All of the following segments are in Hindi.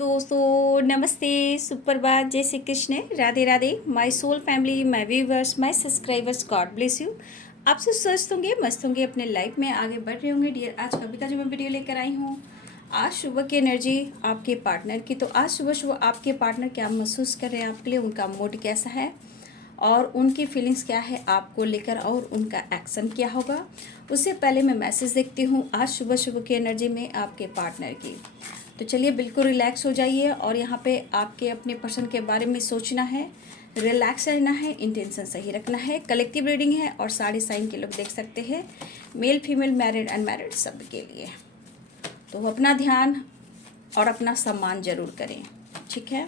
दोस्तों, नमस्ते, सुप्रभात, जय Shri Krishna, Radhe Radhe. My soul family, my viewers, my subscribers, God bless you. आप सब स्वस्थ होंगे, मस्त होंगे, अपने लाइफ में आगे बढ़ रहे होंगे डियर। आज कभी का जो मैं वीडियो लेकर आई हूँ, आज सुबह की एनर्जी आपके पार्टनर की। तो आज सुबह सुबह आपके पार्टनर क्या महसूस कर रहे हैं आपके लिए, उनका मूड कैसा है और उनकी फीलिंग्स क्या है आपको लेकर, और उनका एक्शन क्या होगा। उससे पहले मैं मैसेज देखती हूँ आज सुबह सुबह की एनर्जी में आपके पार्टनर की। तो चलिए बिल्कुल रिलैक्स हो जाइए और यहाँ पे आपके अपने पर्सन के बारे में सोचना है, रिलैक्स रहना है, इंटेंशन सही रखना है। कलेक्टिव रीडिंग है और सारे साइन के लोग देख सकते हैं, मेल फीमेल मैरिड अनमैरिड सब के लिए। तो अपना ध्यान और अपना सम्मान जरूर करें, ठीक है।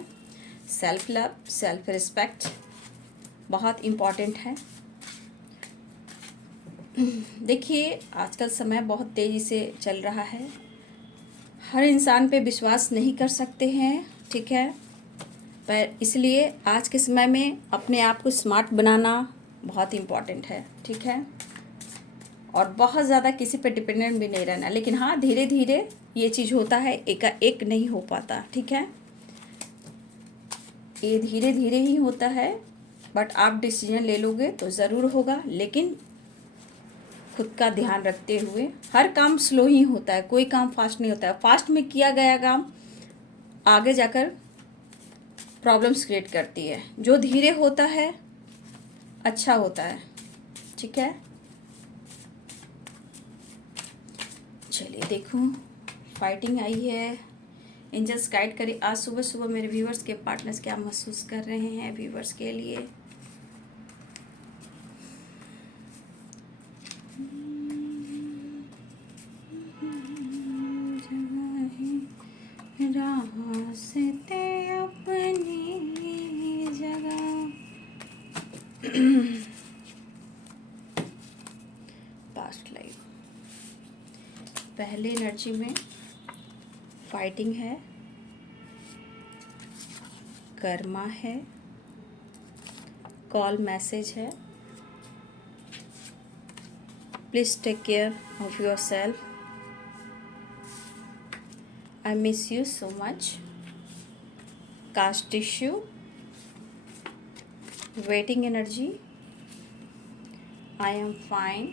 सेल्फ लव, सेल्फ रिस्पेक्ट बहुत इम्पॉर्टेंट है। देखिए आजकल समय बहुत तेज़ी से चल रहा है, हर इंसान पे विश्वास नहीं कर सकते हैं, ठीक है। पर इसलिए आज के समय में अपने आप को स्मार्ट बनाना बहुत इम्पॉर्टेंट है, ठीक है। और बहुत ज़्यादा किसी पे डिपेंडेंट भी नहीं रहना, लेकिन हाँ धीरे धीरे ये चीज़ होता है, एक नहीं हो पाता, ठीक है। ये धीरे धीरे ही होता है, बट आप डिसीजन ले लोगे तो ज़रूर होगा। लेकिन खुद का ध्यान रखते हुए, हर काम स्लो ही होता है, कोई काम फास्ट नहीं होता है। फास्ट में किया गया काम आगे जाकर प्रॉब्लम्स क्रिएट करती है, जो धीरे होता है अच्छा होता है, ठीक है। चलिए देखूं, फाइटिंग आई है, एंजल्स गाइड करिए आज सुबह सुबह मेरे व्यूवर्स के पार्टनर्स क्या महसूस कर रहे हैं व्यूवर्स के लिए। रास्ते अपनी जगह। पास्ट लाइफ, पहले एनर्जी में फाइटिंग है, कर्मा है, कॉल मैसेज है, please take care of your self, I miss you so much, caste issue, waiting energy, I am fine,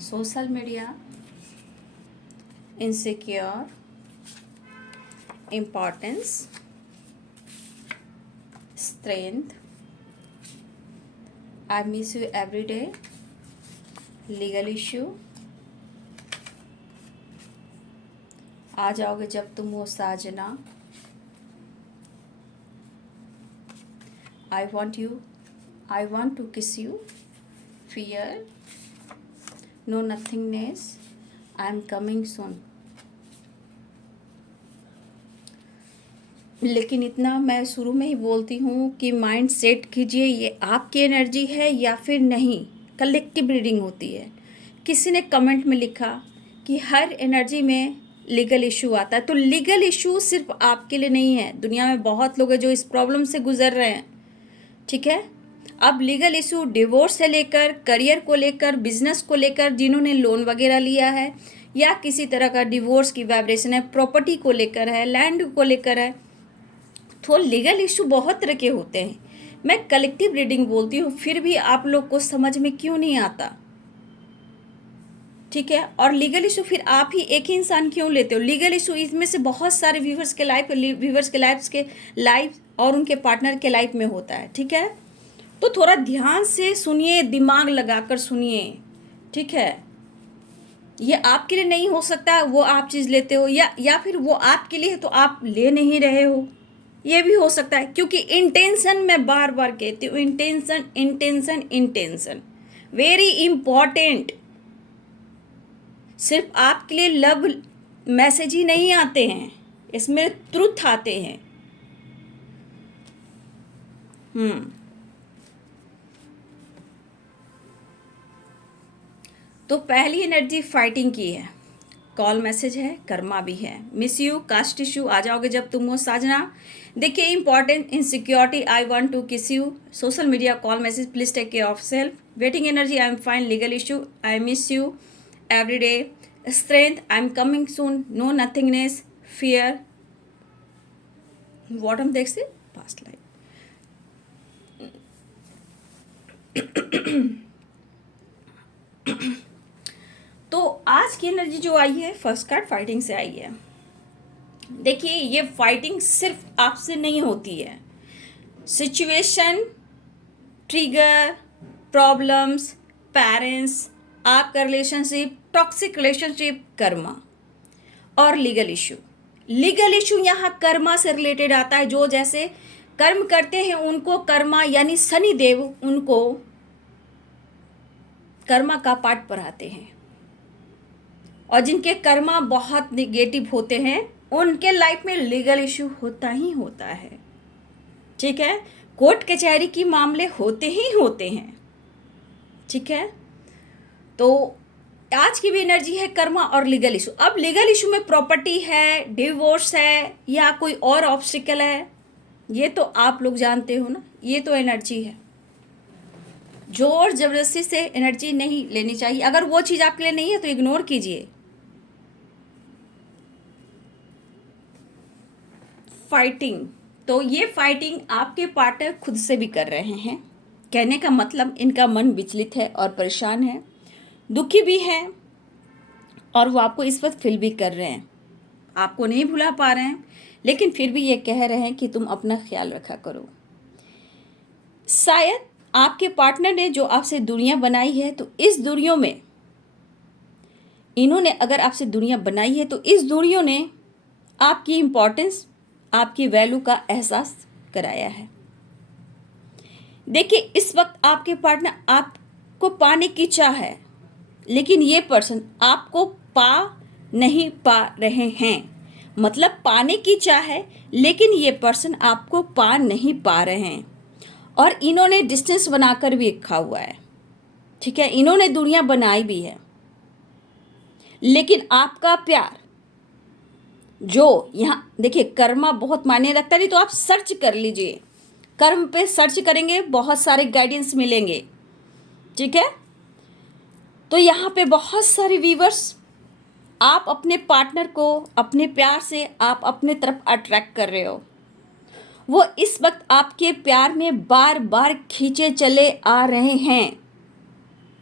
social media, insecure, importance, strength, I miss you every day, legal issue, आ जाओगे जब तुम हो साजना, I want you, I want to kiss you, fear, no nothingness, I am coming soon. लेकिन इतना मैं शुरू में ही बोलती हूँ कि माइंड सेट कीजिए, ये आपकी एनर्जी है या फिर नहीं। कलेक्टिव रीडिंग होती है। किसी ने कमेंट में लिखा कि हर एनर्जी में लीगल इशू आता है, तो लीगल इशू सिर्फ आपके लिए नहीं है, दुनिया में बहुत लोग हैं जो इस प्रॉब्लम से गुजर रहे हैं, ठीक है। अब लीगल इशू डिवोर्स से लेकर, करियर को लेकर, बिजनेस को लेकर, जिन्होंने लोन वगैरह लिया है या किसी तरह का डिवोर्स की वाइब्रेशन है, प्रॉपर्टी को लेकर है, लैंड को लेकर है, तो लीगल इशू बहुत तरह के होते हैं। मैं कलेक्टिव रीडिंग बोलती हूँ, फिर भी आप लोग को समझ में क्यों नहीं आता, ठीक है। और लीगल इशू फिर आप ही एक ही इंसान क्यों लेते हो? लीगल इशू इसमें से बहुत सारे व्यूवर्स के लाइफ और उनके पार्टनर के लाइफ में होता है, ठीक है। तो थोड़ा ध्यान से सुनिए, दिमाग लगाकर सुनिए, ठीक है। ये आपके लिए नहीं हो सकता, वो आप चीज़ लेते हो, या फिर वो आपके लिए है तो आप ले नहीं रहे हो, ये भी हो सकता है। क्योंकि इंटेंशन, मैं बार बार कहती हूँ, intention intention intention very important. सिर्फ आपके लिए लव मैसेज ही नहीं आते हैं, इसमें ट्रुथ आते हैं। तो पहली एनर्जी फाइटिंग की है, कॉल मैसेज है, कर्मा भी है, मिस यू, कास्ट इशू, आ जाओगे जब तुम हो साजना। देखिए important, insecurity, I want to kiss you, social media, call message, please take care of self, waiting energy, I am fine, legal issue, I miss you every day, strength, I am coming soon, no nothingness, fear, what हम देख से पास्ट लाइफ। तो आज की एनर्जी जो आई है, फर्स्ट कार्ड फाइटिंग से आई है। देखिए, ये फाइटिंग सिर्फ आपसे नहीं होती है, सिचुएशन, ट्रिगर, प्रॉब्लम्स, पेरेंट्स, आपका रिलेशनशिप, टॉक्सिक रिलेशनशिप, कर्मा और लीगल इशू। लीगल इशू यहाँ कर्मा से रिलेटेड आता है। जो जैसे कर्म करते हैं उनको कर्मा यानी शनि देव उनको कर्मा का पाठ पढ़ाते हैं, और जिनके कर्मा बहुत निगेटिव होते हैं उनके लाइफ में लीगल इशू होता ही होता है। ठीक है, कोर्ट कचहरी की मामले होते ही होते हैं। ठीक है, तो आज की भी एनर्जी है कर्मा और लीगल इशू। अब लीगल इशू में प्रॉपर्टी है, डिवोर्स है, या कोई और ऑब्स्टिकल है, ये तो आप लोग जानते हो ना। ये तो एनर्जी है, जोर जबरदस्ती से एनर्जी नहीं लेनी चाहिए। अगर वो चीज़ आपके लिए नहीं है तो इग्नोर कीजिए। फाइटिंग, तो ये फाइटिंग आपके पार्टनर खुद से भी कर रहे हैं। कहने का मतलब इनका मन विचलित है और परेशान है, दुखी भी है, और वो आपको इस वक्त फील भी कर रहे हैं। आपको नहीं भुला पा रहे हैं, लेकिन फिर भी ये कह रहे हैं कि तुम अपना ख्याल रखा करो। शायद आपके पार्टनर ने जो आपसे दुनिया बनाई है, तो इस दुनिया में इन्होंने अगर आपसे दुनिया बनाई है तो इस दुनिया ने आपकी इम्पोर्टेंस, आपकी वैल्यू का एहसास कराया है। देखिए, इस वक्त आपके पार्टनर आपको पाने की चाह है, लेकिन ये पर्सन आपको पा नहीं पा रहे हैं। मतलब पाने की चाह है, लेकिन ये पर्सन आपको पा नहीं पा रहे हैं, और इन्होंने डिस्टेंस बनाकर भी रखा हुआ है। ठीक है, इन्होंने दुनिया बनाई भी है, लेकिन आपका प्यार जो यहाँ देखिए, कर्मा बहुत मायने रखता है। नहीं तो आप सर्च कर लीजिए, कर्म पे सर्च करेंगे, बहुत सारे गाइडेंस मिलेंगे। ठीक है, तो यहाँ पे बहुत सारे व्यूवर्स, आप अपने पार्टनर को अपने प्यार से आप अपने तरफ अट्रैक्ट कर रहे हो। वो इस वक्त आपके प्यार में बार बार खींचे चले आ रहे हैं।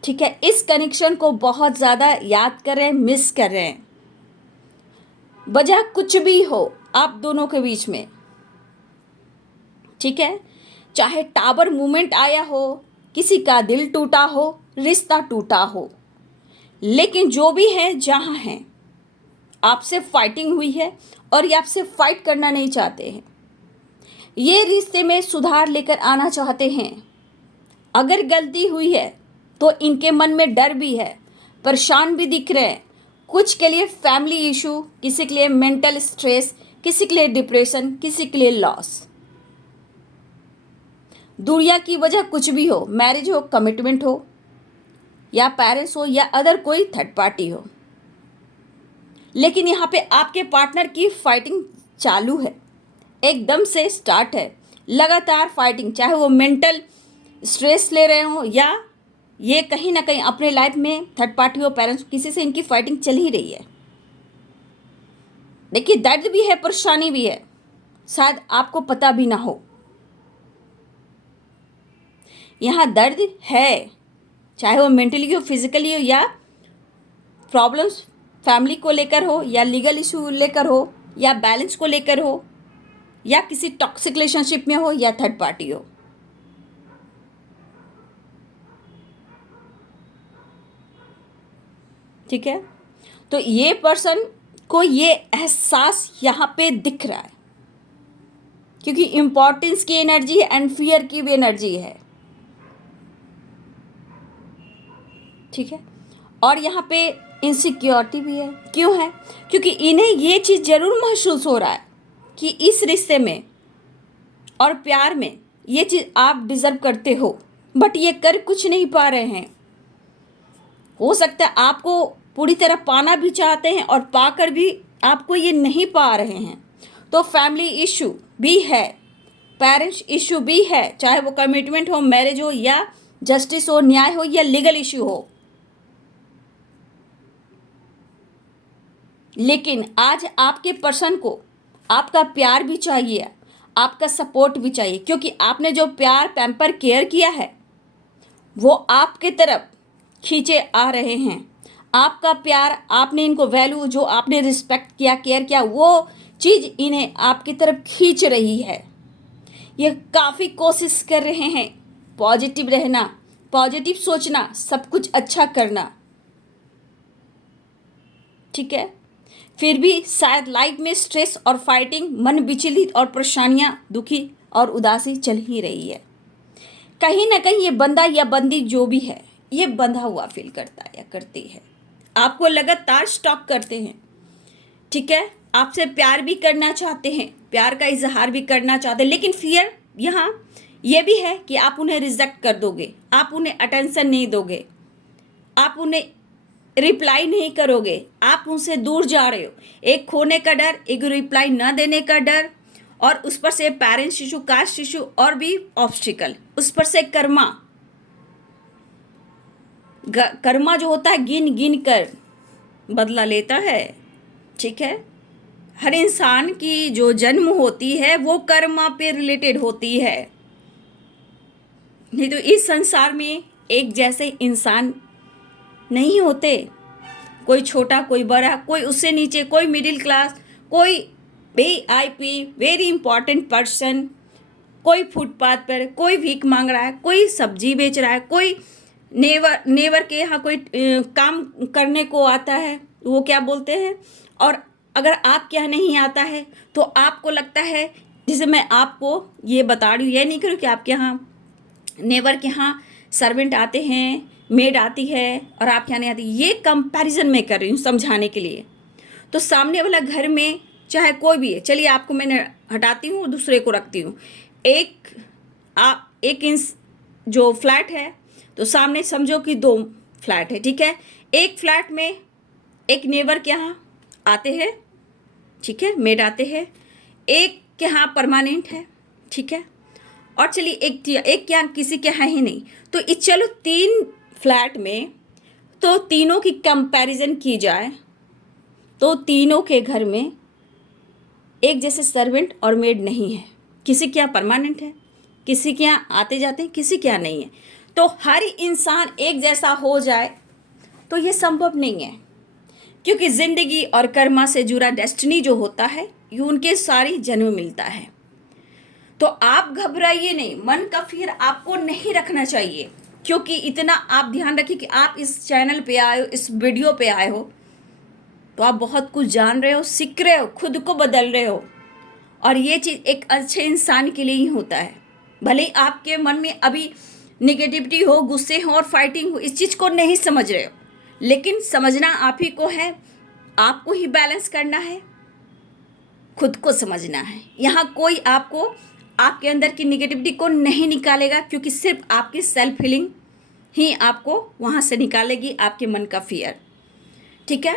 ठीक है, इस कनेक्शन को बहुत ज़्यादा याद कर रहे हैं, मिस कर रहे हैं। वजह कुछ भी हो आप दोनों के बीच में, ठीक है, चाहे टावर मूवमेंट आया हो, किसी का दिल टूटा हो, रिश्ता टूटा हो, लेकिन जो भी है जहाँ है, आपसे फाइटिंग हुई है और ये आपसे फाइट करना नहीं चाहते हैं। ये रिश्ते में सुधार लेकर आना चाहते हैं। अगर गलती हुई है तो इनके मन में डर भी है, परेशान भी दिख रहे हैं। कुछ के लिए फैमिली इशू, किसी के लिए मेंटल स्ट्रेस, किसी के लिए डिप्रेशन, किसी के लिए लॉस। दुनिया की वजह कुछ भी हो, मैरिज हो, कमिटमेंट हो, या पेरेंट्स हो, या अदर कोई थर्ड पार्टी हो, लेकिन यहाँ पे आपके पार्टनर की फाइटिंग चालू है, एकदम से स्टार्ट है, लगातार फाइटिंग। चाहे वो मेंटल स्ट्रेस ले रहे हो, या ये कहीं ना कहीं अपने लाइफ में थर्ड पार्टी हो, पेरेंट्स, किसी से इनकी फाइटिंग चल ही रही है। देखिए, दर्द भी है, परेशानी भी है, शायद आपको पता भी ना हो। यहाँ दर्द है, चाहे वो मेंटली हो, फिजिकली हो, या प्रॉब्लम्स फैमिली को लेकर हो, या लीगल इशू लेकर हो, या बैलेंस को लेकर हो, या किसी टॉक्सिक रिलेशनशिप में हो, या थर्ड पार्टी हो। ठीक है, तो ये पर्सन को ये एहसास यहाँ पे दिख रहा है, क्योंकि इम्पोर्टेंस की एनर्जी है एंड फियर की भी एनर्जी है। ठीक है, और यहाँ पे इनसिक्योरिटी भी है। क्यों है? क्योंकि इन्हें ये चीज़ ज़रूर महसूस हो रहा है कि इस रिश्ते में और प्यार में ये चीज़ आप डिज़र्व करते हो, बट ये कर कुछ नहीं पा रहे हैं। हो सकता है आपको पूरी तरह पाना भी चाहते हैं और पाकर भी आपको ये नहीं पा रहे हैं। तो फैमिली इशू भी है, पेरेंट्स इशू भी है, चाहे वो कमिटमेंट हो, मैरिज हो, या जस्टिस हो, न्याय हो, या लीगल इशू हो। लेकिन आज आपके पर्सन को आपका प्यार भी चाहिए, आपका सपोर्ट भी चाहिए, क्योंकि आपने जो प्यार पैम्पर केयर किया है वो आपके तरफ खींचे आ रहे हैं। आपका प्यार, आपने इनको वैल्यू, जो आपने रिस्पेक्ट किया, केयर किया, वो चीज़ इन्हें आपकी तरफ खींच रही है। ये काफ़ी कोशिश कर रहे हैं पॉजिटिव रहना, पॉजिटिव सोचना, सब कुछ अच्छा करना, ठीक है। फिर भी शायद लाइफ में स्ट्रेस और फाइटिंग, मन विचलित और परेशानियां, दुखी और उदासी चल ही रही है। कहीं ना कहीं ये बंदा या बंदी जो भी है, ये बंधा हुआ फील करता है या करती है। आपको लगातार स्टॉक करते हैं, ठीक है। आपसे प्यार भी करना चाहते हैं, प्यार का इजहार भी करना चाहते हैं, लेकिन फियर यहाँ ये भी है कि आप उन्हें रिजेक्ट कर दोगे, आप उन्हें अटेंशन नहीं दोगे, आप उन्हें रिप्लाई नहीं करोगे, आप उनसे दूर जा रहे हो। एक खोने का डर, एक रिप्लाई न देने का डर, और उस पर से पेरेंट्स इशू, कास्ट इशू, और भी ऑब्स्टिकल, उस पर से कर्मा। कर्मा जो होता है गिन गिन कर बदला लेता है, ठीक है। हर इंसान की जो जन्म होती है वो कर्मा पे रिलेटेड होती है। नहीं तो इस संसार में एक जैसे इंसान नहीं होते, कोई छोटा, कोई बड़ा, कोई उससे नीचे, कोई मिडिल क्लास, कोई VIP, वेरी इंपॉर्टेंट पर्सन, कोई फुटपाथ पर, कोई भीख मांग रहा है, कोई सब्जी बेच रहा है, कोई नेवर के यहाँ कोई काम करने को आता है, वो क्या बोलते हैं। और अगर आपके यहाँ नहीं आता है तो आपको लगता है, जैसे मैं आपको ये बता रही हूँ, ये नहीं करूँ कि आपके यहाँ नेवर के यहाँ सर्वेंट आते हैं, मेड आती है, और आपके यहाँ नहीं आती, ये कंपैरिजन मैं कर रही हूँ समझाने के लिए। तो सामने वाला घर में चाहे कोई भी है, चलिए आपको मैंने हटाती हूँ, दूसरे को रखती हूँ। एक इंच जो फ्लैट है, तो सामने समझो कि 2 फ्लैट है, ठीक है। एक फ्लैट में एक नेबर के यहाँ आते हैं, ठीक है, मेड आते हैं, एक के यहाँ परमानेंट है, ठीक है, और चलिए एक के यहाँ किसी के है ही नहीं। तो चलो 3 फ्लैट में तो तीनों की कंपैरिजन की जाए तो तीनों के घर में एक जैसे सर्वेंट और मेड नहीं है। किसी के यहाँ परमानेंट है, किसी के यहाँ आते जाते हैं, किसी के यहाँ नहीं है। तो हर इंसान एक जैसा हो जाए तो ये संभव नहीं है, क्योंकि ज़िंदगी और कर्मा से जुड़ा डेस्टिनी जो होता है ये उनके सारी जन्म मिलता है। तो आप घबराइए नहीं, मन का फिर आपको नहीं रखना चाहिए, क्योंकि इतना आप ध्यान रखिए कि आप इस चैनल पे आए हो, इस वीडियो पे आए हो, तो आप बहुत कुछ जान रहे हो, सीख रहे हो, खुद को बदल रहे हो। और ये चीज़ एक अच्छे इंसान के लिए ही होता है। भले ही आपके मन में अभी निगेटिविटी हो, गुस्से हो और फाइटिंग हो, इस चीज़ को नहीं समझ रहे हो, लेकिन समझना आप ही को है, आपको ही बैलेंस करना है, खुद को समझना है। यहाँ कोई आपको आपके अंदर की निगेटिविटी को नहीं निकालेगा, क्योंकि सिर्फ आपकी सेल्फ हीलिंग ही आपको वहाँ से निकालेगी, आपके मन का फियर, ठीक है।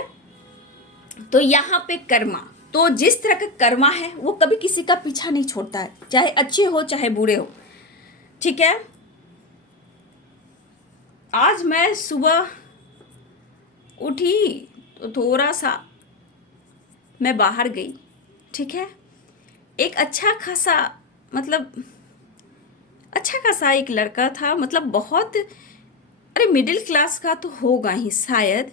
तो यहाँ पे कर्मा, तो जिस तरह का कर्मा है वो कभी किसी का पीछा नहीं छोड़ता है, चाहे अच्छे हो चाहे बुरे हो, ठीक है। आज मैं सुबह उठी तो थोड़ा सा मैं बाहर गई, ठीक है। एक अच्छा खासा एक लड़का था, मतलब बहुत, अरे मिडिल क्लास का तो होगा ही शायद।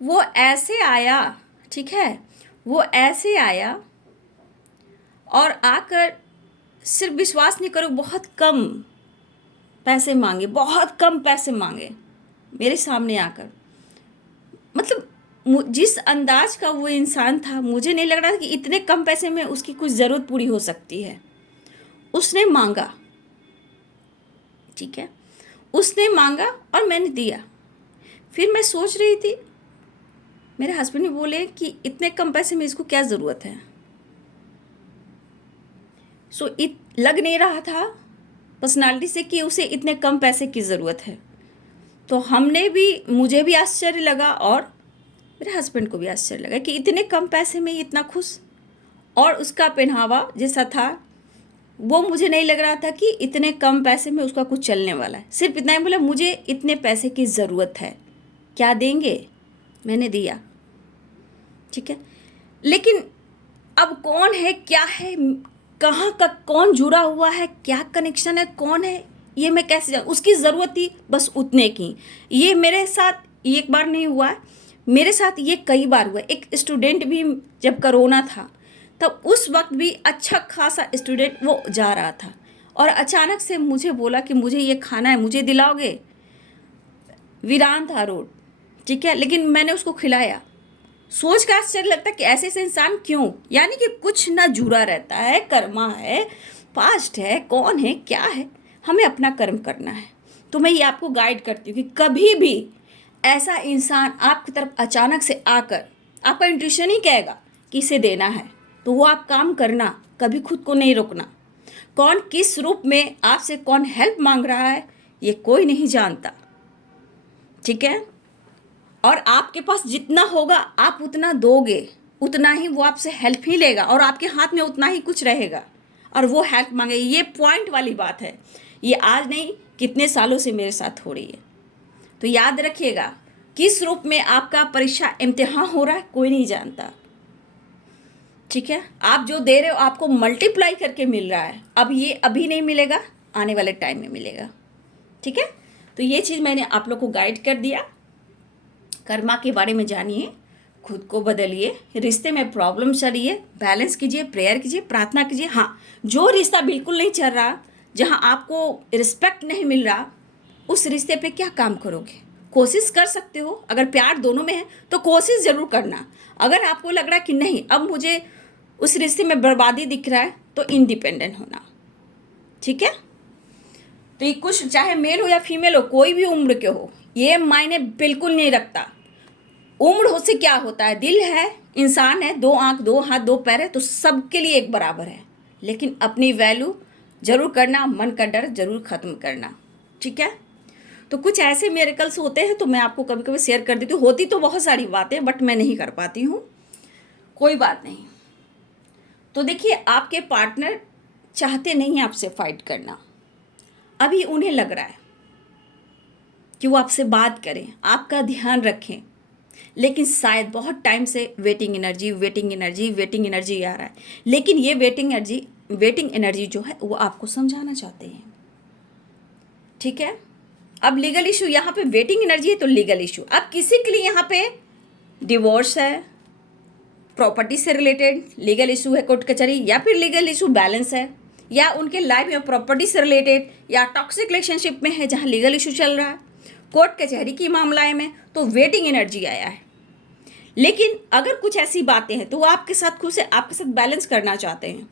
वो ऐसे आया, ठीक है, वो ऐसे आया और आकर सिर्फ, विश्वास नहीं करो, बहुत कम पैसे मांगे, बहुत कम पैसे मांगे मेरे सामने आकर। मतलब जिस अंदाज का वो इंसान था, मुझे नहीं लग रहा था कि इतने कम पैसे में उसकी कुछ ज़रूरत पूरी हो सकती है। उसने मांगा, ठीक है, उसने मांगा और मैंने दिया। फिर मैं सोच रही थी, मेरे हस्बैंड ने बोले कि इतने कम पैसे में इसको क्या ज़रूरत है। लग नहीं रहा था पर्सनालिटी से कि उसे इतने कम पैसे की ज़रूरत है। तो मुझे भी आश्चर्य लगा और मेरे हस्बैंड को भी आश्चर्य लगा कि इतने कम पैसे में इतना खुश। और उसका पहनावा जैसा था, वो मुझे नहीं लग रहा था कि इतने कम पैसे में उसका कुछ चलने वाला है। सिर्फ इतना ही बोला, मुझे इतने पैसे की ज़रूरत है, क्या देंगे? मैंने दिया, ठीक है। लेकिन अब कौन है क्या है कहाँ का कौन जुड़ा हुआ है, क्या कनेक्शन है, कौन है, ये मैं कैसे जानूँ। उसकी ज़रूरत थी बस उतने की। ये मेरे साथ एक बार नहीं हुआ है, मेरे साथ ये कई बार हुआ। एक स्टूडेंट भी जब कोरोना था तब उस वक्त भी अच्छा खासा स्टूडेंट वो जा रहा था और अचानक से मुझे बोला कि मुझे ये खाना है, मुझे दिलाओगे। वीरान था रोड, ठीक है, लेकिन मैंने उसको खिलाया। सोच का आश्चर्य लगता है कि ऐसे ऐसे इंसान क्यों, यानी कि कुछ ना जुड़ा रहता है, कर्मा है, पास्ट है, कौन है, क्या है, हमें अपना कर्म करना है। तो मैं ये आपको गाइड करती हूँ कि कभी भी ऐसा इंसान आपकी तरफ अचानक से आकर, आपका इंट्यूशन ही कहेगा कि इसे देना है, तो वो आप काम करना, कभी खुद को नहीं रोकना। कौन किस रूप में आपसे कौन हेल्प मांग रहा है ये कोई नहीं जानता, ठीक है। और आपके पास जितना होगा आप उतना दोगे, उतना ही वो आपसे हेल्प ही लेगा और आपके हाथ में उतना ही कुछ रहेगा और वो हेल्प मांगे। ये पॉइंट वाली बात है, ये आज नहीं कितने सालों से मेरे साथ हो रही है। तो याद रखिएगा, किस रूप में आपका परीक्षा इम्तिहान हो रहा है कोई नहीं जानता, ठीक है। आप जो दे रहे हो आपको मल्टीप्लाई करके मिल रहा है। अब ये अभी नहीं मिलेगा, आने वाले टाइम में मिलेगा, ठीक है। तो ये चीज़ मैंने आप लोग को गाइड कर दिया। कर्मा के बारे में जानिए, खुद को बदलिए, रिश्ते में प्रॉब्लम चल रही है बैलेंस कीजिए, प्रेयर कीजिए, प्रार्थना कीजिए। हाँ, जो रिश्ता बिल्कुल नहीं चल रहा, जहाँ आपको रिस्पेक्ट नहीं मिल रहा, उस रिश्ते पे क्या काम करोगे। कोशिश कर सकते हो, अगर प्यार दोनों में है तो कोशिश ज़रूर करना। अगर आपको लग रहा है कि नहीं अब मुझे उस रिश्ते में बर्बादी दिख रहा है तो इंडिपेंडेंट होना, ठीक है। तो ये कुछ चाहे मेल हो या फीमेल हो, कोई भी उम्र के हो, ये मायने बिल्कुल नहीं रखता। उम्र हो से क्या होता है, दिल है, इंसान है, 2 आंख 2 हाथ 2 पैर है, तो सबके लिए एक बराबर है। लेकिन अपनी वैल्यू जरूर करना, मन का डर जरूर ख़त्म करना, ठीक है। तो कुछ ऐसे मिरेकल्स होते हैं तो मैं आपको कभी कभी शेयर कर देती हूँ। होती तो बहुत सारी बातें बट मैं नहीं कर पाती हूँ, कोई बात नहीं। तो देखिए, आपके पार्टनर चाहते नहीं आपसे फाइट करना, अभी उन्हें लग रहा है कि वो आपसे बात करें, आपका ध्यान रखें, लेकिन शायद बहुत टाइम से waiting energy waiting energy waiting energy आ रहा है। लेकिन ये वेटिंग एनर्जी जो है वो आपको समझाना चाहते हैं, ठीक है। अब लीगल इशू, यहाँ पे वेटिंग एनर्जी है तो लीगल इशू। अब किसी के लिए यहाँ पे डिवोर्स है, प्रॉपर्टी से रिलेटेड लीगल इशू है, कोर्ट कचहरी, या फिर लीगल इशू बैलेंस है, या उनके लाइफ में प्रॉपर्टी से रिलेटेड या टॉक्सिक रिलेशनशिप में है जहाँ लीगल इशू चल रहा है, कोर्ट कचहरी की मामला में, तो वेटिंग एनर्जी आया है। लेकिन अगर कुछ ऐसी बातें हैं तो वो आपके साथ खुद से आपके साथ बैलेंस करना चाहते हैं,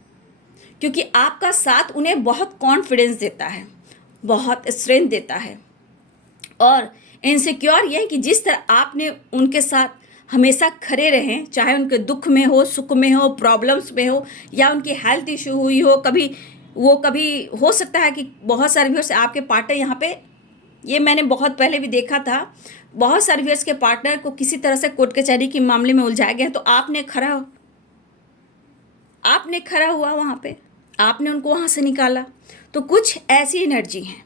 क्योंकि आपका साथ उन्हें बहुत कॉन्फिडेंस देता है, बहुत स्ट्रेंथ देता है। और इनसिक्योर ये है कि जिस तरह आपने उनके साथ हमेशा खड़े रहें, चाहे उनके दुख में हो, सुख में हो, प्रॉब्लम्स में हो, या उनकी हेल्थ इशू हुई हो, कभी हो सकता है कि बहुत सारे व्यूअर्स आपके पार्टनर यहाँ पे, ये मैंने बहुत पहले भी देखा था, बहुत सारे व्यूअर्स के पार्टनर को किसी तरह से कोर्ट कचहरी के मामले में उलझाया गया, तो आपने खड़ा हुआ वहाँ पे, आपने उनको वहाँ से निकाला। तो कुछ ऐसी एनर्जी है,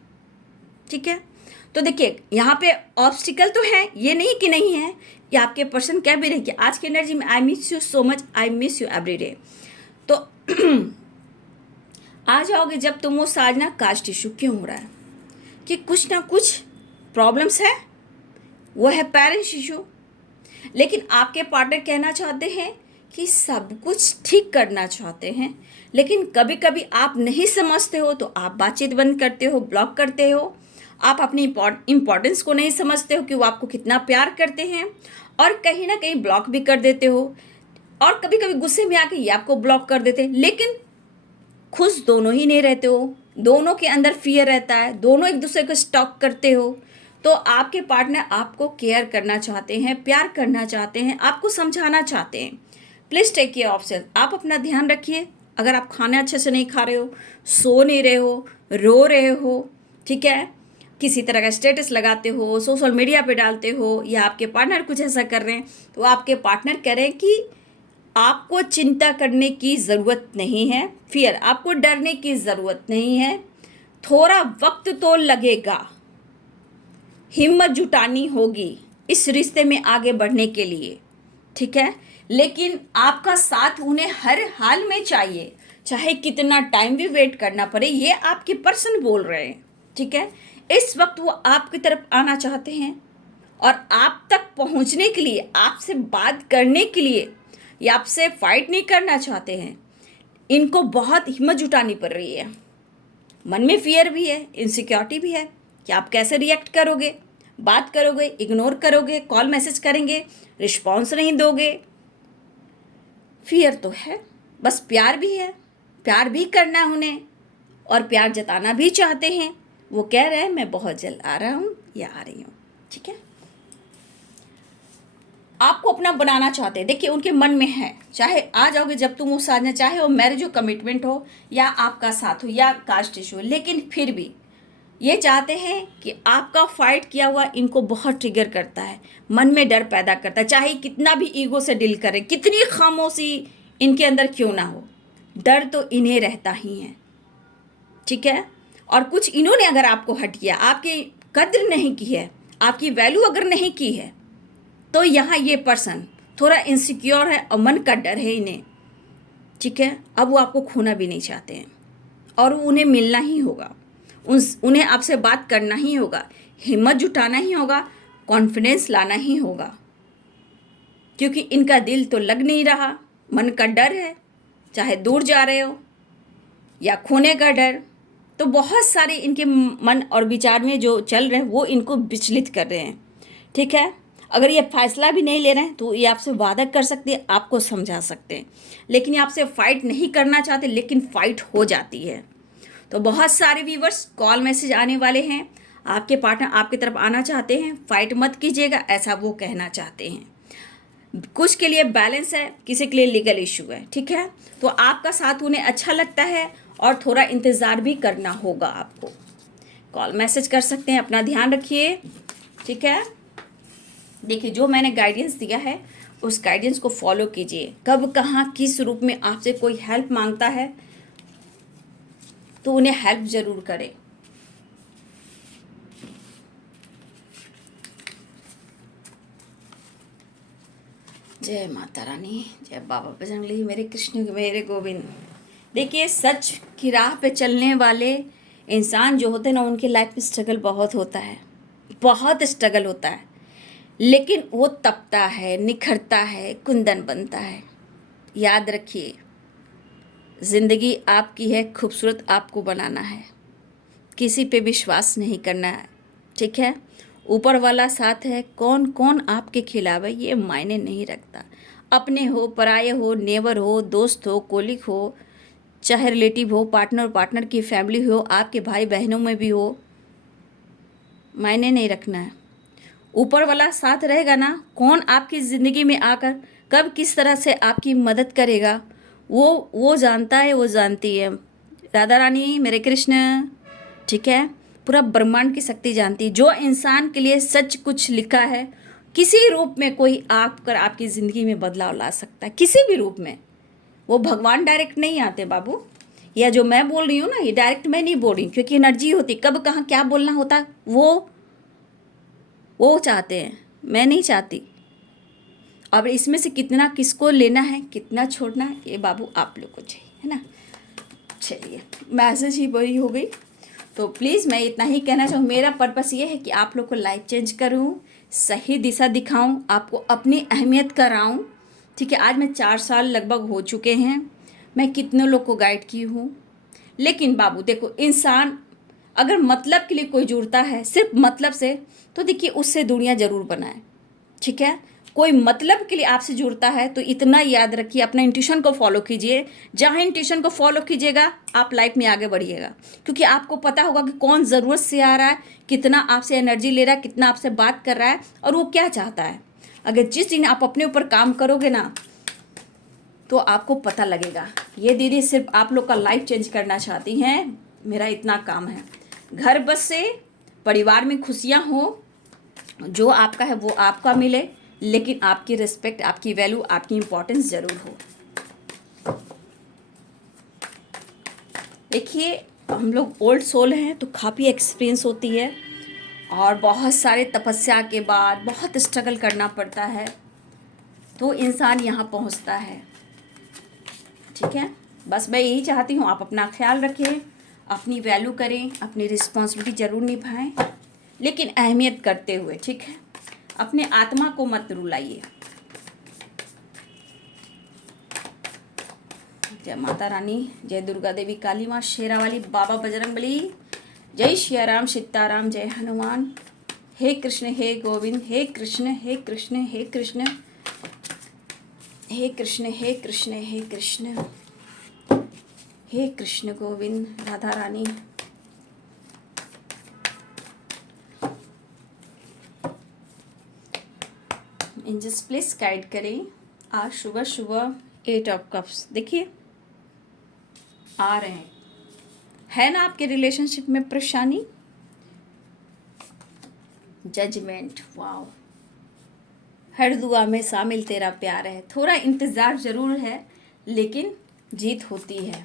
ठीक है। तो देखिए, यहाँ पे ऑब्स्टिकल तो है, ये नहीं कि नहीं है, ये आपके पर्सन कह भी रहे कि आज की एनर्जी में आई miss you so much, I miss you every day. तो आ जाओगे जब तुम वो साजना कास्ट इशू क्यों हो रहा है कि कुछ ना कुछ प्रॉब्लम्स है, वो है पेरेंट्स इशू। लेकिन आपके पार्टनर कहना चाहते हैं कि सब कुछ ठीक करना चाहते हैं, लेकिन कभी कभी आप नहीं समझते हो तो आप बातचीत बंद करते हो, ब्लॉक करते हो। आप अपनी इम्पोर्टेंस को नहीं समझते हो कि वो आपको कितना प्यार करते हैं, और कहीं ना कहीं ब्लॉक भी कर देते हो। और कभी कभी गुस्से में आके ये आपको ब्लॉक कर देते हैं, लेकिन खुश दोनों ही नहीं रहते हो, दोनों के अंदर फियर रहता है, दोनों एक दूसरे को स्टॉक करते हो। तो आपके पार्टनर आपको केयर करना चाहते हैं, प्यार करना चाहते हैं, आपको समझाना चाहते हैं। Please take care of self. आप अपना ध्यान रखिए। अगर आप खाना अच्छे से नहीं खा रहे हो, सो नहीं रहे हो, रो रहे हो, ठीक है, किसी तरह का स्टेटस लगाते हो, सोशल मीडिया पे डालते हो, या आपके पार्टनर कुछ ऐसा कर रहे हैं, तो आपके पार्टनर कह रहे हैं कि आपको चिंता करने की ज़रूरत नहीं है, फियर, आपको डरने की ज़रूरत नहीं है, थोड़ा वक्त तो लगेगा, हिम्मत जुटानी होगी इस रिश्ते में आगे बढ़ने के लिए, ठीक है। लेकिन आपका साथ उन्हें हर हाल में चाहिए, चाहे कितना टाइम भी वेट करना पड़े, ये आपके पर्सन बोल रहे हैं, ठीक है। इस वक्त वो आपकी तरफ आना चाहते हैं और आप तक पहुंचने के लिए, आपसे बात करने के लिए, या आपसे फाइट नहीं करना चाहते हैं। इनको बहुत हिम्मत जुटानी पड़ रही है। मन में फियर भी है, इनसिक्योरिटी भी है कि आप कैसे रिएक्ट करोगे, बात करोगे, इग्नोर करोगे, कॉल मैसेज करेंगे, रिस्पॉन्स नहीं दोगे। फियर तो है, बस प्यार भी है, प्यार भी करना है उन्हें और प्यार जताना भी चाहते हैं। वो कह रहे हैं मैं बहुत जल्द आ रहा हूँ या आ रही हूँ, ठीक है। आपको अपना बनाना चाहते हैं, देखिए उनके मन में है, चाहे आ जाओगे जब तुम वो साधना, चाहे वो मैरिज हो, कमिटमेंट हो, या आपका साथ हो, या कास्ट इशू हो, लेकिन फिर भी ये चाहते हैं कि आपका फाइट किया हुआ इनको बहुत ट्रिगर करता है, मन में डर पैदा करता है। चाहे कितना भी ईगो से डील करें, कितनी खामोशी इनके अंदर क्यों ना हो, डर तो इन्हें रहता ही है, ठीक है। और कुछ इन्होंने अगर आपको हट किया, आपकी कद्र नहीं की है, आपकी वैल्यू अगर नहीं की है, तो यहाँ ये पर्सन थोड़ा इनसिक्योर है और मन का डर है इन्हें, ठीक है। अब वो आपको खोना भी नहीं चाहते हैं और उन्हें मिलना ही होगा, उन्हें आपसे बात करना ही होगा, हिम्मत जुटाना ही होगा, कॉन्फिडेंस लाना ही होगा, क्योंकि इनका दिल तो लग नहीं रहा, मन का डर है, चाहे दूर जा रहे हो या खोने का डर। तो बहुत सारे इनके मन और विचार में जो चल रहे हैं वो इनको विचलित कर रहे हैं, ठीक है। अगर ये फैसला भी नहीं ले रहे हैं तो ये आपसे वादा कर सकते हैं, आपको समझा सकते हैं, लेकिन ये आपसे फाइट नहीं करना चाहते, लेकिन फाइट हो जाती है। तो बहुत सारे व्यूवर्स कॉल मैसेज आने वाले हैं, आपके पार्टनर आपकी तरफ आना चाहते हैं, फाइट मत कीजिएगा ऐसा वो कहना चाहते हैं। कुछ के लिए बैलेंस है, किसी के लिए लीगल इशू है, ठीक है। तो आपका साथ उन्हें अच्छा लगता है और थोड़ा इंतज़ार भी करना होगा आपको। कॉल मैसेज कर सकते हैं, अपना ध्यान रखिए, ठीक है। देखिए जो मैंने गाइडेंस दिया है उस गाइडेंस को फॉलो कीजिए। कब कहाँ किस रूप में आपसे कोई हेल्प मांगता है तो उन्हें हेल्प ज़रूर करें। जय माता रानी, जय बाबा बजरंगबली, मेरे कृष्ण मेरे गोविंद। देखिए सच की राह पे चलने वाले इंसान जो होते हैं ना, उनकी लाइफ में स्ट्रगल बहुत होता है, बहुत स्ट्रगल होता है, लेकिन वो तपता है, निखरता है, कुंदन बनता है। याद रखिए ज़िंदगी आपकी है, खूबसूरत आपको बनाना है, किसी पे विश्वास नहीं करना है, ठीक है। ऊपर वाला साथ है, कौन कौन आपके खिलाफ है ये मायने नहीं रखता। अपने हो, पराये हो, नेबर हो, दोस्त हो, कोलिग हो, चाहे रिलेटिव हो, पार्टनर की फैमिली हो, आपके भाई बहनों में भी हो, मायने नहीं रखना है। ऊपर वाला साथ रहेगा ना, कौन आपकी ज़िंदगी में आकर कब किस तरह से आपकी मदद करेगा वो जानता है, वो जानती है। राधा रानी मेरे कृष्ण, ठीक है। पूरा ब्रह्मांड की शक्ति जानती है। जो इंसान के लिए सच कुछ लिखा है, किसी रूप में कोई आकर आपकी ज़िंदगी में बदलाव ला सकता है, किसी भी रूप में। वो भगवान डायरेक्ट नहीं आते बाबू, या जो मैं बोल रही हूँ ना ये डायरेक्ट मैं नहीं बोल रही हूँ, क्योंकि एनर्जी होती, कब कहाँ क्या बोलना होता वो चाहते हैं, मैं नहीं चाहती। अब इसमें से कितना किसको लेना है, कितना छोड़ना है, ये बाबू आप लोग को चाहिए, है ना। चलिए मैसेज ही बड़ी हो गई, तो प्लीज़ मैं इतना ही कहना चाहूँ। मेरा पर्पस ये है कि आप लोग को लाइफ चेंज करूँ, सही दिशा दिखाऊँ, आपको अपनी अहमियत कराऊँ, ठीक है। आज मैं 4 साल लगभग हो चुके हैं, मैं कितने लोग को गाइड की हूँ। लेकिन बाबू देखो, इंसान अगर मतलब के लिए कोई जुड़ता है सिर्फ मतलब से, तो देखिए उससे दुनिया ज़रूर बनाए, ठीक है। कोई मतलब के लिए आपसे जुड़ता है तो इतना याद रखिए, अपना इंट्यूशन को फॉलो कीजिए। जहाँ इंट्यूशन को फॉलो कीजिएगा आप लाइफ में आगे बढ़िएगा, क्योंकि आपको पता होगा कि कौन ज़रूरत से आ रहा है, कितना आपसे एनर्जी ले रहा है, कितना आपसे बात कर रहा है और वो क्या चाहता है। अगर जिस दिन आप अपने ऊपर काम करोगे ना, तो आपको पता लगेगा। ये दीदी सिर्फ आप लोग का लाइफ चेंज करना चाहती हैं, मेरा इतना काम है। घर बस से परिवार में खुशियाँ हो, जो आपका है वो आपका मिले, लेकिन आपकी रिस्पेक्ट, आपकी वैल्यू, आपकी इम्पोर्टेंस ज़रूर हो। देखिए हम लोग ओल्ड सोल हैं तो काफ़ी एक्सपीरियंस होती है और बहुत सारे तपस्या के बाद बहुत स्ट्रगल करना पड़ता है तो इंसान यहाँ पहुँचता है, ठीक है। बस मैं यही चाहती हूँ आप अपना ख्याल रखें, अपनी वैल्यू करें, अपनी रिस्पॉन्सिबिलिटी ज़रूर निभाएं, लेकिन अहमियत करते हुए, ठीक है। अपने आत्मा को मत रुलाइए। जय माता रानी, जय दुर्गा देवी, काली माँ, शेरा वाली, बाबा बजरंगबली, जय सियाराम, सीताराम, जय हनुमान। हे कृष्ण हे गोविंद, हे कृष्ण हे कृष्ण हे कृष्ण, हे कृष्ण हे कृष्ण हे कृष्ण, हे Krishna Govind, Radha Rani. Angels please guide करें। आज सुबह सुबह 8 ऑफ कप्स देखिए आ रहे हैं। है ना आपके रिलेशनशिप में परेशानी? Judgement, wow. हर दुआ में शामिल तेरा प्यार है। थोड़ा इंतज़ार ज़रूर है, लेकिन जीत होती है।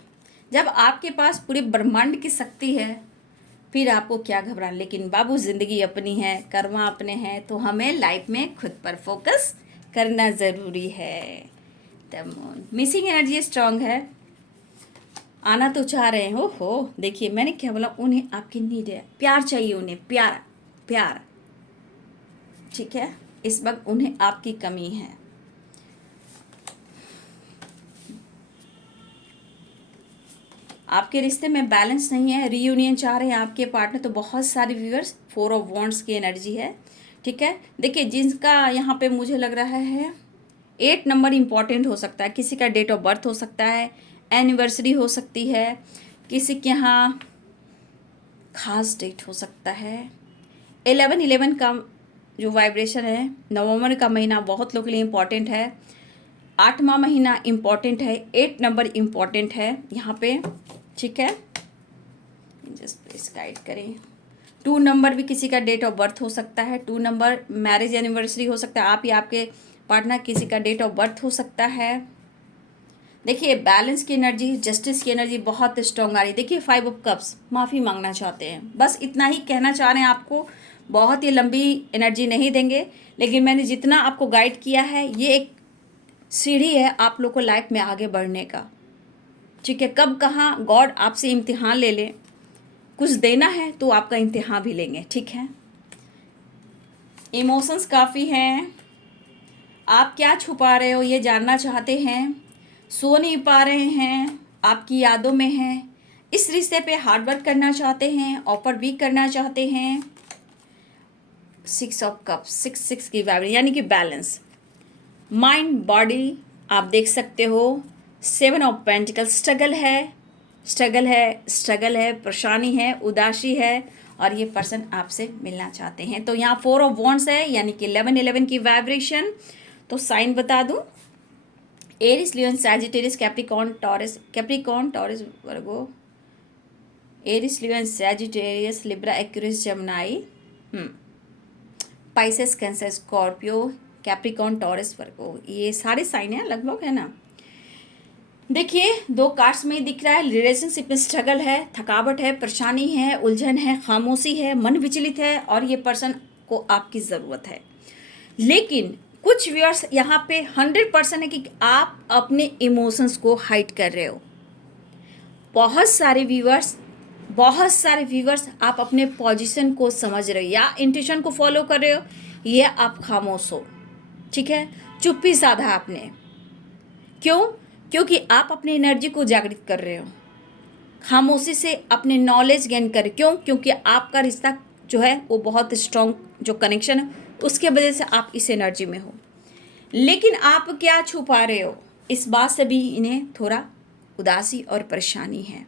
जब आपके पास पूरे ब्रह्मांड की शक्ति है, फिर आपको क्या घबराना। लेकिन बाबू, ज़िंदगी अपनी है, कर्मा अपने हैं, तो हमें लाइफ में खुद पर फोकस करना ज़रूरी है। तब मिसिंग एनर्जी स्ट्रांग है, आना तो चाह रहे हो। देखिए मैंने क्या बोला, उन्हें आपकी नीड है, प्यार चाहिए, उन्हें प्यार प्यार, ठीक है। इस वक्त उन्हें आपकी कमी है। आपके रिश्ते में बैलेंस नहीं है, रीयूनियन चाह रहे हैं आपके पार्टनर। तो बहुत सारे व्यूअर्स 4 ऑफ वॉन्ड्स की एनर्जी है, ठीक है। देखिए जिनका यहाँ पे मुझे लग रहा है 8 नंबर इम्पॉर्टेंट हो सकता है। किसी का डेट ऑफ बर्थ हो सकता है, एनिवर्सरी हो सकती है, किसी के यहाँ खास डेट हो सकता है। 11 का जो वाइब्रेशन है, नवंबर का महीना बहुत लोगों के लिए इम्पॉर्टेंट है। 8वां महीना इम्पॉर्टेंट है, 8 नंबर इम्पॉर्टेंट है यहाँ पे, ठीक है। जस्ट प्लीज गाइड करें। 2 नंबर भी किसी का डेट ऑफ बर्थ हो सकता है। 2 नंबर मैरिज एनिवर्सरी हो सकता है, आप या आपके पार्टनर किसी का डेट ऑफ बर्थ हो सकता है। देखिए बैलेंस की एनर्जी, जस्टिस की एनर्जी बहुत स्ट्रॉन्ग आ रही है। देखिए 5 ऑफ कप्स, माफ़ी मांगना चाहते हैं, बस इतना ही कहना चाह रहे हैं आपको। बहुत ही लंबी एनर्जी नहीं देंगे, लेकिन मैंने जितना आपको गाइड किया है, ये एक सीढ़ी है आप लोग को लाइफ में आगे बढ़ने का, ठीक है। कब कहाँ गॉड आपसे इम्तिहान ले ले, कुछ देना है तो आपका इम्तिहान भी लेंगे, ठीक है। इमोशंस काफ़ी हैं, आप क्या छुपा रहे हो ये जानना चाहते हैं, सो नहीं पा रहे हैं, आपकी यादों में हैं, इस रिश्ते पे हार्ड वर्क करना चाहते हैं, ऑफर भी करना चाहते हैं। 6 ऑफ कप्स, 6 की वाइब्रेशन यानी कि बैलेंस, माइंड बॉडी आप देख सकते हो। 7 ऑफ पेंटिकल, स्ट्रगल है, परेशानी है, उदासी है, और ये पर्सन आपसे मिलना चाहते हैं। तो यहाँ 4 ऑफ वॉन्ड्स है, यानी कि 11 की वाइब्रेशन। तो साइन बता दूं, Aries, Leo, Sagittarius, Capricorn, Taurus, Virgo, Aries, Leo, Sagittarius, Libra, Aquarius, Gemini, Pisces, Cancer, Scorpio, Capricorn, Taurus, Virgo, ये सारे साइन है लगभग, है ना। देखिए 2 कार्ड्स में दिख रहा है, रिलेशनशिप में स्ट्रगल है, थकावट है, परेशानी है, उलझन है, खामोशी है, मन विचलित है, और ये पर्सन को आपकी ज़रूरत है। लेकिन कुछ व्यूअर्स यहाँ पे 100% है कि आप अपने इमोशंस को हाइड कर रहे हो। बहुत सारे व्यूअर्स आप अपने पोजीशन को समझ रहे हो या इंट्यूशन को फॉलो कर रहे हो, ये आप खामोश हो, ठीक है। चुप्पी साधा आपने, क्यों? क्योंकि आप अपनी एनर्जी को जागृत कर रहे हो, खामोशी से अपने नॉलेज गेन कर, क्यों? क्योंकि आपका रिश्ता जो है वो बहुत स्ट्रॉन्ग जो कनेक्शन है, उसके वजह से आप इस एनर्जी में हो। लेकिन आप क्या छुपा रहे हो, इस बात से भी इन्हें थोड़ा उदासी और परेशानी है।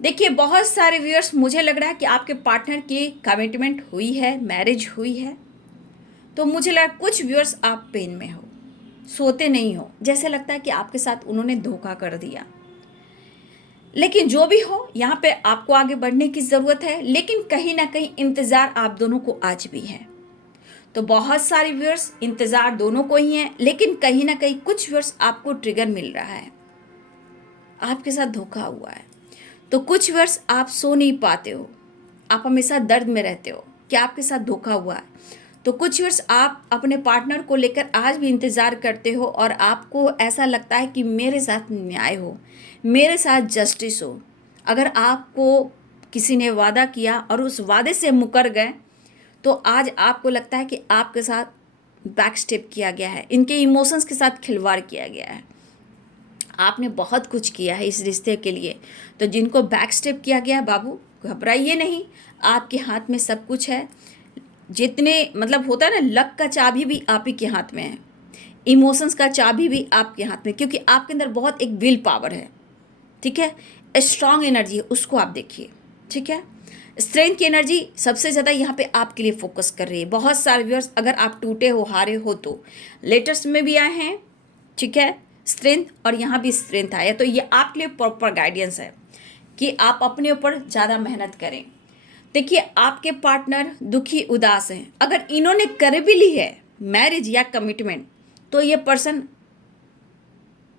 देखिए बहुत सारे व्यूअर्स, मुझे लग रहा है कि आपके पार्टनर की कमिटमेंट हुई है, मैरिज हुई है। तो मुझे लगा कुछ व्यूअर्स आप पेन में हो, सोते नहीं हो, जैसे लगता है कि आपके साथ उन्होंने धोखा कर दिया। लेकिन जो भी हो, यहाँ पे आपको आगे बढ़ने की ज़रूरत है, लेकिन कहीं ना कहीं इंतज़ार आप दोनों को आज भी है। तो बहुत सारे व्यूअर्स इंतज़ार दोनों को ही है, लेकिन कहीं ना कहीं कुछ व्यूअर्स आपको ट्रिगर मिल रहा है, आपके साथ धोखा हुआ है। तो कुछ व्यूअर्स आप सो नहीं पाते हो, आप हमेशा दर्द में रहते हो कि आपके साथ धोखा हुआ है। तो कुछ व्यूअर्स आप अपने पार्टनर को लेकर आज भी इंतज़ार करते हो और आपको ऐसा लगता है कि मेरे साथ न्याय हो, मेरे साथ जस्टिस हो। अगर आपको किसी ने वादा किया और उस वादे से मुकर गए, तो आज आपको लगता है कि आपके साथ बैक स्टेप किया गया है, इनके इमोशंस के साथ खिलवाड़ किया गया है। आपने बहुत कुछ किया है इस रिश्ते के लिए, तो जिनको बैक स्टेप किया गया है बाबू, घबराइए नहीं, आपके हाथ में सब कुछ है। जितने मतलब होता है ना, लक का चाबी भी आप ही के हाथ में है, इमोशंस का चाबी भी आपके हाथ में, क्योंकि आपके अंदर बहुत एक विल पावर है, ठीक है, स्ट्रांग एनर्जी है, उसको आप देखिए, ठीक है। स्ट्रेंथ की एनर्जी सबसे ज़्यादा यहाँ पे आपके लिए फोकस कर रही है। बहुत सारे व्यूअर्स, अगर आप टूटे हो, हारे हो, तो लेटेस्ट में भी आए हैं, ठीक है, स्ट्रेंथ, और यहाँ भी स्ट्रेंथ आया, तो ये आपके लिए प्रॉपर गाइडेंस है कि आप अपने ऊपर ज़्यादा मेहनत करें। देखिए, आपके पार्टनर दुखी उदास हैं, अगर इन्होंने कर भी ली है मैरिज या कमिटमेंट, तो ये पर्सन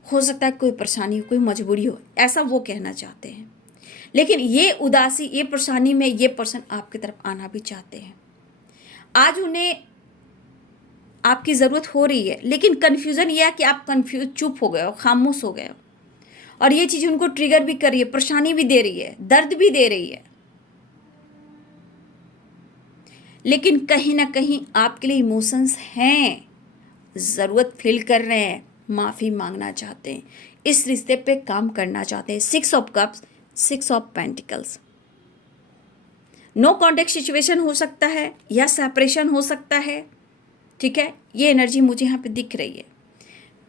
हो सकता है कोई परेशानी हो, कोई मजबूरी हो, ऐसा वो कहना चाहते हैं। लेकिन ये उदासी, ये परेशानी में ये पर्सन आपकी तरफ आना भी चाहते हैं। आज उन्हें आपकी ज़रूरत हो रही है, लेकिन कन्फ्यूज़न ये है कि आप चुप हो गए हो, खामोश हो गए हो, और ये चीज़ उनको ट्रिगर भी कर रही है, परेशानी भी दे रही है, दर्द भी दे रही है। लेकिन कहीं ना कहीं आपके लिए इमोशंस हैं, ज़रूरत फील कर रहे हैं, माफ़ी मांगना चाहते हैं, इस रिश्ते पे काम करना चाहते हैं। 6 of cups, 6 of pentacles, no contact situation हो सकता है या सेपरेशन हो सकता है, ठीक है, ये एनर्जी मुझे यहाँ पे दिख रही है।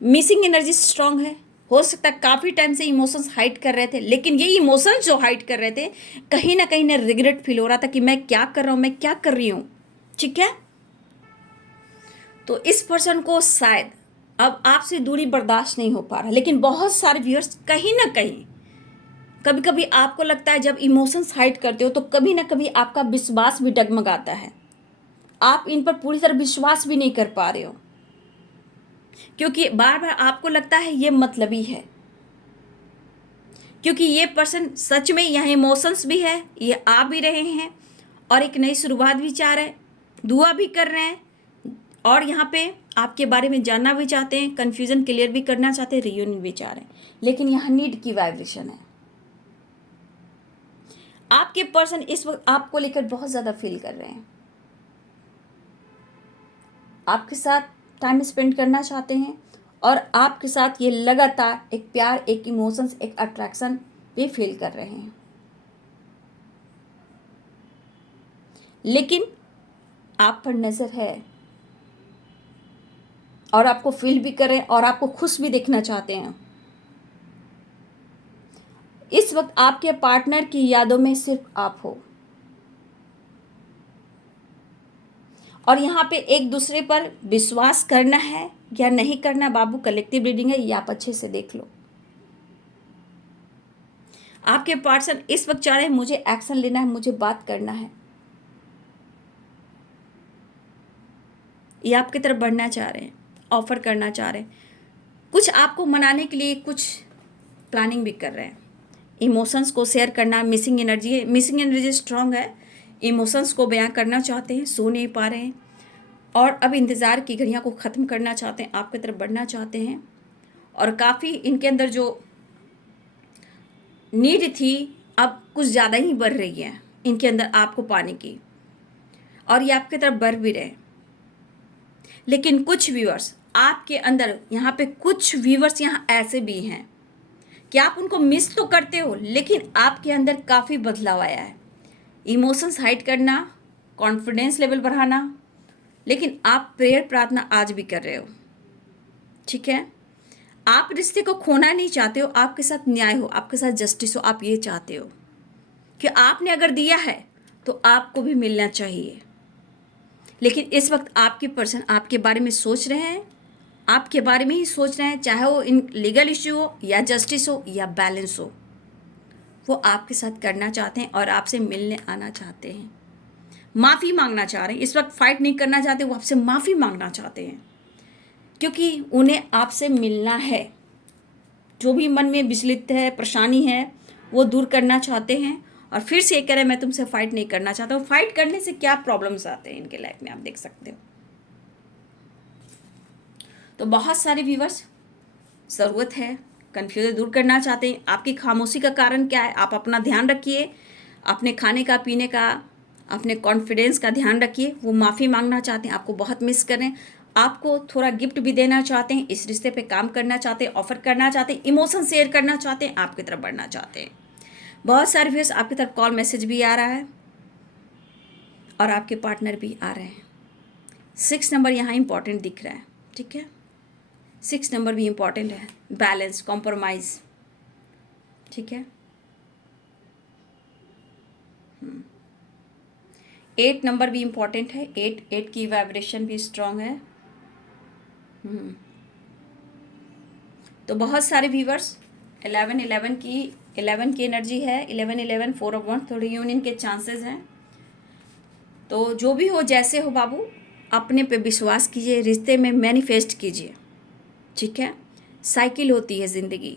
मिसिंग एनर्जी स्ट्रांग है, हो सकता है काफ़ी टाइम से इमोशंस हाइड कर रहे थे, लेकिन ये इमोशंस जो हाइड कर रहे थे, कहीं ना कहीं ने रिग्रेट फील हो रहा था कि मैं क्या कर रहा हूँ, मैं क्या कर रही हूँ, ठीक है। तो इस पर्सन को शायद अब आपसे दूरी बर्दाश्त नहीं हो पा रहा, लेकिन बहुत सारे व्यूअर्स कहीं ना कहीं, कभी कभी आपको लगता है जब इमोशंस हाइड करते हो तो कभी ना कभी आपका विश्वास भी डगमगाता है, आप इन पर पूरी तरह विश्वास भी नहीं कर पा रहे हो, क्योंकि बार बार आपको लगता है ये मतलबी है, क्योंकि ये पर्सन सच में यहाँ इमोशंस भी है, ये आ भी रहे हैं और एक नई शुरुआत भी चाह रहे हैं, दुआ भी कर रहे हैं, और यहाँ पे आपके बारे में जानना भी चाहते हैं, कन्फ्यूज़न क्लियर भी करना चाहते हैं, रियूनियन भी चाह रहे हैं, लेकिन यहाँ नीड की वाइब्रेशन है। आपके पर्सन इस वक्त आपको लेकर बहुत ज़्यादा फील कर रहे हैं, आपके साथ टाइम स्पेंड करना चाहते हैं, और आपके साथ ये लगातार एक प्यार, एक इमोशंस, एक अट्रैक्शन भी फील कर रहे हैं। लेकिन आप पर नज़र है और आपको फील भी कर रहे हैं और आपको खुश भी देखना चाहते हैं। इस वक्त आपके पार्टनर की यादों में सिर्फ आप हो, और यहाँ पे एक दूसरे पर विश्वास करना है या नहीं करना बाबू, कलेक्टिव रीडिंग है, ये आप अच्छे से देख लो। आपके पार्टनर इस वक्त चाह रहे हैं मुझे एक्शन लेना है, मुझे बात करना है, ये आपकी तरफ बढ़ना चाह रहे हैं, ऑफर करना चाह रहे हैं, कुछ आपको मनाने के लिए कुछ प्लानिंग भी कर रहे हैं। इमोशंस को शेयर करना, मिसिंग एनर्जी है, मिसिंग एनर्जी स्ट्रांग है, इमोशंस को बयां करना चाहते हैं, सो नहीं पा रहे हैं, और अब इंतज़ार की घड़ियां को ख़त्म करना चाहते हैं, आपकी तरफ बढ़ना चाहते हैं, और काफ़ी इनके अंदर जो नीड थी अब कुछ ज़्यादा ही बढ़ रही है इनके अंदर आपको पाने की, और ये आपकी तरफ बढ़ भी रहे। लेकिन कुछ व्यूअर्स आपके अंदर, यहाँ पे कुछ व्यूअर्स यहाँ ऐसे भी हैं कि आप उनको मिस तो करते हो, लेकिन आपके अंदर काफ़ी बदलाव आया है। इमोशंस हाइड करना, कॉन्फिडेंस लेवल बढ़ाना, लेकिन आप प्रेयर प्रार्थना आज भी कर रहे हो, ठीक है। आप रिश्ते को खोना नहीं चाहते हो, आपके साथ न्याय हो, आपके साथ जस्टिस हो, आप ये चाहते हो कि आपने अगर दिया है तो आपको भी मिलना चाहिए। लेकिन इस वक्त आपके पर्सन आपके बारे में सोच रहे हैं, आपके बारे में ही सोच रहे हैं, चाहे वो इन लीगल इश्यू हो या जस्टिस हो या बैलेंस हो, वो आपके साथ करना चाहते हैं और आपसे मिलने आना चाहते हैं, माफ़ी मांगना चाह रहे हैं। इस वक्त फाइट नहीं करना चाहते, वो आपसे माफ़ी मांगना चाहते हैं, क्योंकि उन्हें आपसे मिलना है। जो भी मन में विचलित है, परेशानी है, वो दूर करना चाहते हैं, और फिर से ये कह रहे हैं मैं तुमसे फाइट नहीं करना चाहता हूँ। फाइट करने से क्या प्रॉब्लम्स आते हैं इनके लाइफ में आप देख सकते हो। तो बहुत सारे व्यूवर्स ज़रूरत है, कन्फ्यूजन दूर करना चाहते हैं। आपकी खामोशी का कारण क्या है? आप अपना ध्यान रखिए, अपने खाने का, पीने का, अपने कॉन्फिडेंस का ध्यान रखिए। वो माफ़ी मांगना चाहते हैं, आपको बहुत मिस करें, आपको थोड़ा गिफ्ट भी देना चाहते हैं, इस रिश्ते पे काम करना चाहते हैं, ऑफर करना चाहते हैं, इमोशन शेयर करना चाहते हैं, आपकी तरफ बढ़ना चाहते हैं। बहुत सारे व्यूअर्स आपकी तरफ कॉल मैसेज भी आ रहा है और आपके पार्टनर भी आ रहे हैं। 6 नंबर यहाँ इंपॉर्टेंट दिख रहा है, ठीक है। 6 नंबर भी इम्पॉर्टेंट है, बैलेंस, कॉम्प्रोमाइज़, ठीक है। 8 नंबर भी इम्पॉर्टेंट है, 8 की वाइब्रेशन भी स्ट्रांग है। तो बहुत सारे व्यूवर्स 11 की एनर्जी है, 11 4 ऑफ वन, थोड़ी यूनियन के चांसेस हैं। तो जो भी हो, जैसे हो बाबू, अपने पे विश्वास कीजिए, रिश्ते में मैनिफेस्ट कीजिए, ठीक है। साइकिल होती है ज़िंदगी,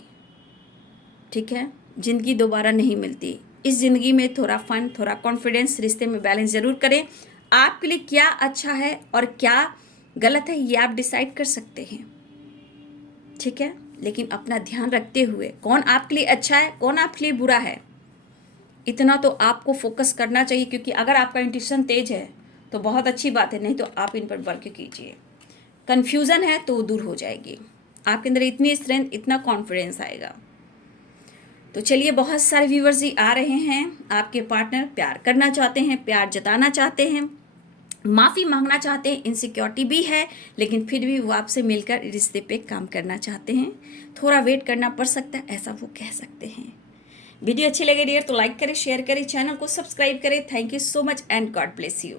ठीक है, ज़िंदगी दोबारा नहीं मिलती। इस ज़िंदगी में थोड़ा फन, थोड़ा कॉन्फिडेंस, रिश्ते में बैलेंस ज़रूर करें। आपके लिए क्या अच्छा है और क्या गलत है ये आप डिसाइड कर सकते हैं, ठीक है। लेकिन अपना ध्यान रखते हुए, कौन आपके लिए अच्छा है, कौन आपके लिए बुरा है, इतना तो आपको फोकस करना चाहिए। क्योंकि अगर आपका इंट्यूशन तेज है तो बहुत अच्छी बात है, नहीं तो आप इन पर वर्क कीजिए। कन्फ्यूज़न है तो वो दूर हो जाएगी, आपके अंदर इतनी स्ट्रेंथ, इतना कॉन्फिडेंस आएगा। तो चलिए, बहुत सारे व्यूवर्स ही आ रहे हैं। आपके पार्टनर प्यार करना चाहते हैं, प्यार जताना चाहते हैं, माफ़ी मांगना चाहते हैं, इनसिक्योरिटी भी है, लेकिन फिर भी वो आपसे मिलकर रिश्ते पे काम करना चाहते हैं। थोड़ा वेट करना पड़ सकता है, ऐसा वो कह सकते हैं। वीडियो अच्छी लगे डियर तो लाइक करें, शेयर करें, चैनल को सब्सक्राइब करें। Thank you so much and God bless you.